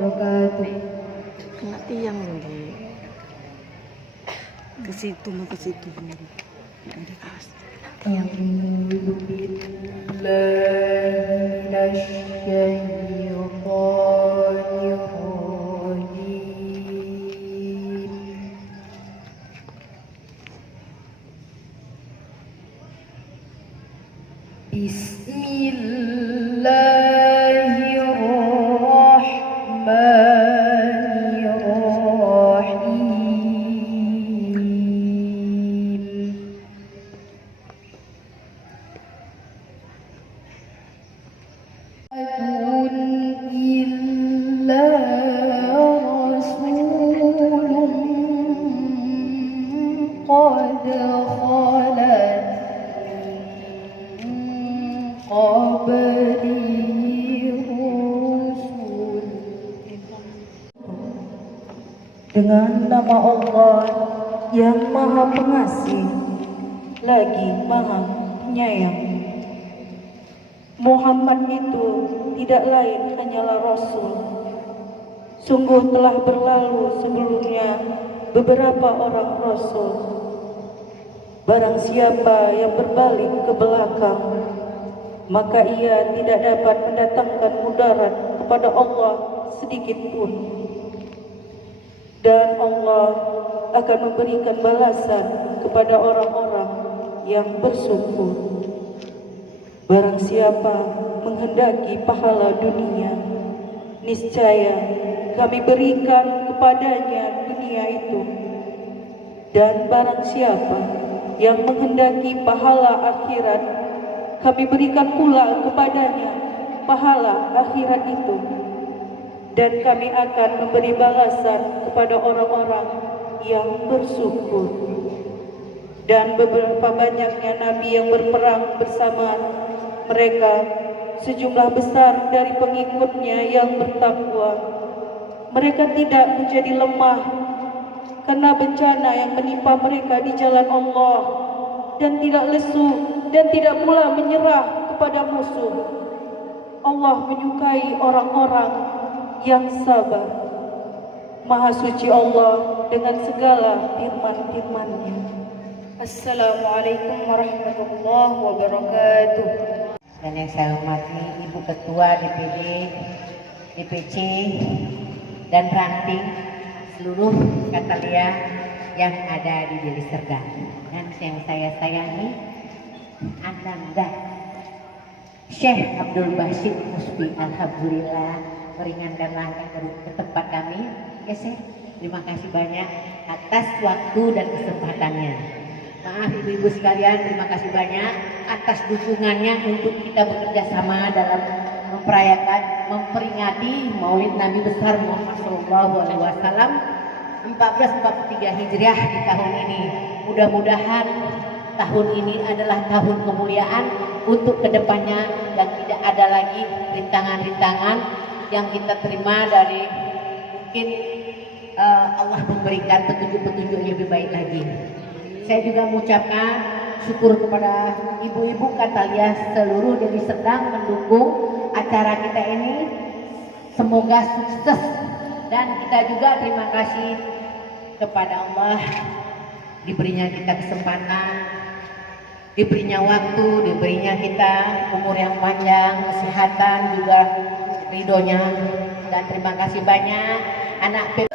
wabarakatuh. Kena tiang lagi. Ke situ mah ke situ. Ada keras. A'udzu billahi minasyaitonir rajim. Bismillahirrahmanirrahim. Illa rasulun qad khalat qablihi rusul. Dengan nama Allah yang Maha Pengasih lagi Maha Penyayang. Muhammad itu tidak lain hanyalah Rasul. Sungguh telah berlalu sebelumnya beberapa orang Rasul. Barang siapa yang berbalik ke belakang, maka ia tidak dapat mendatangkan mudarat kepada Allah sedikit pun. Dan Allah akan memberikan balasan kepada orang-orang yang bersyukur. Barang siapa menghendaki pahala dunia, niscaya kami berikan kepadanya dunia itu. Dan barang siapa yang menghendaki pahala akhirat, kami berikan pula kepadanya pahala akhirat itu. Dan kami akan memberi balasan kepada orang-orang yang bersyukur. Dan beberapa banyaknya nabi yang berperang bersama mereka, sejumlah besar dari pengikutnya yang bertakwa. Mereka tidak menjadi lemah karena bencana yang menimpa mereka di jalan Allah, dan tidak lesu dan tidak pula menyerah kepada musuh. Allah menyukai orang-orang yang sabar. Maha suci Allah dengan segala firman-firman-Nya. Assalamualaikum warahmatullahi wabarakatuh. Dan yang saya hormati Ibu Ketua DPD, DPC, dan ranting seluruh Katalia yang ada di Deli Serdang. Dan yang saya sayangi Ananda Syekh Abdul Basit Musbi, alhamdulillah meringankan langkah ke tempat kami. Ya Syekh, terima kasih banyak atas waktu dan kesempatannya. Maaf ibu-ibu sekalian, terima kasih banyak atas dukungannya untuk kita bekerja sama dalam memperingati Maulid Nabi besar Muhammad SAW 1443 Hijriah di tahun ini. Mudah-mudahan tahun ini adalah tahun kemuliaan untuk kedepannya, dan tidak ada lagi rintangan-rintangan yang kita terima dari mungkin Allah memberikan petunjuk-petunjuk yang lebih baik lagi. Saya juga mengucapkan syukur kepada ibu-ibu Katalia seluruh Deli Serdang mendukung acara kita ini. Semoga sukses, dan kita juga terima kasih kepada Allah diberinya kita kesempatan, diberinya waktu, diberinya kita umur yang panjang, kesehatan juga ridhonya. Dan terima kasih banyak anak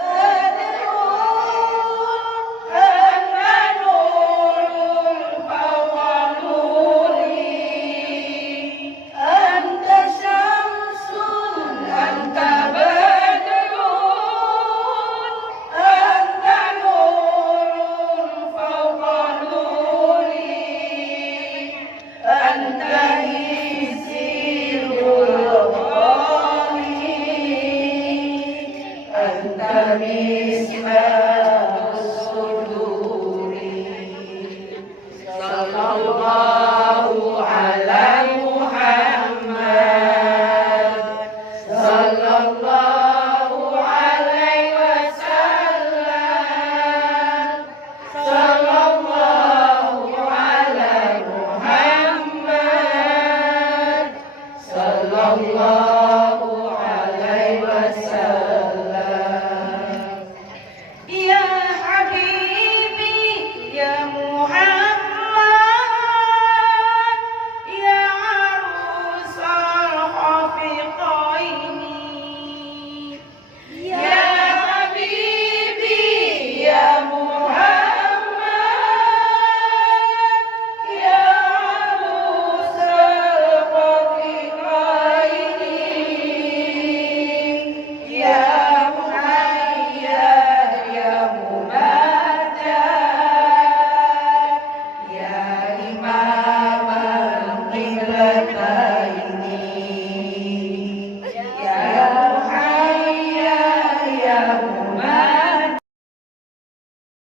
Amin.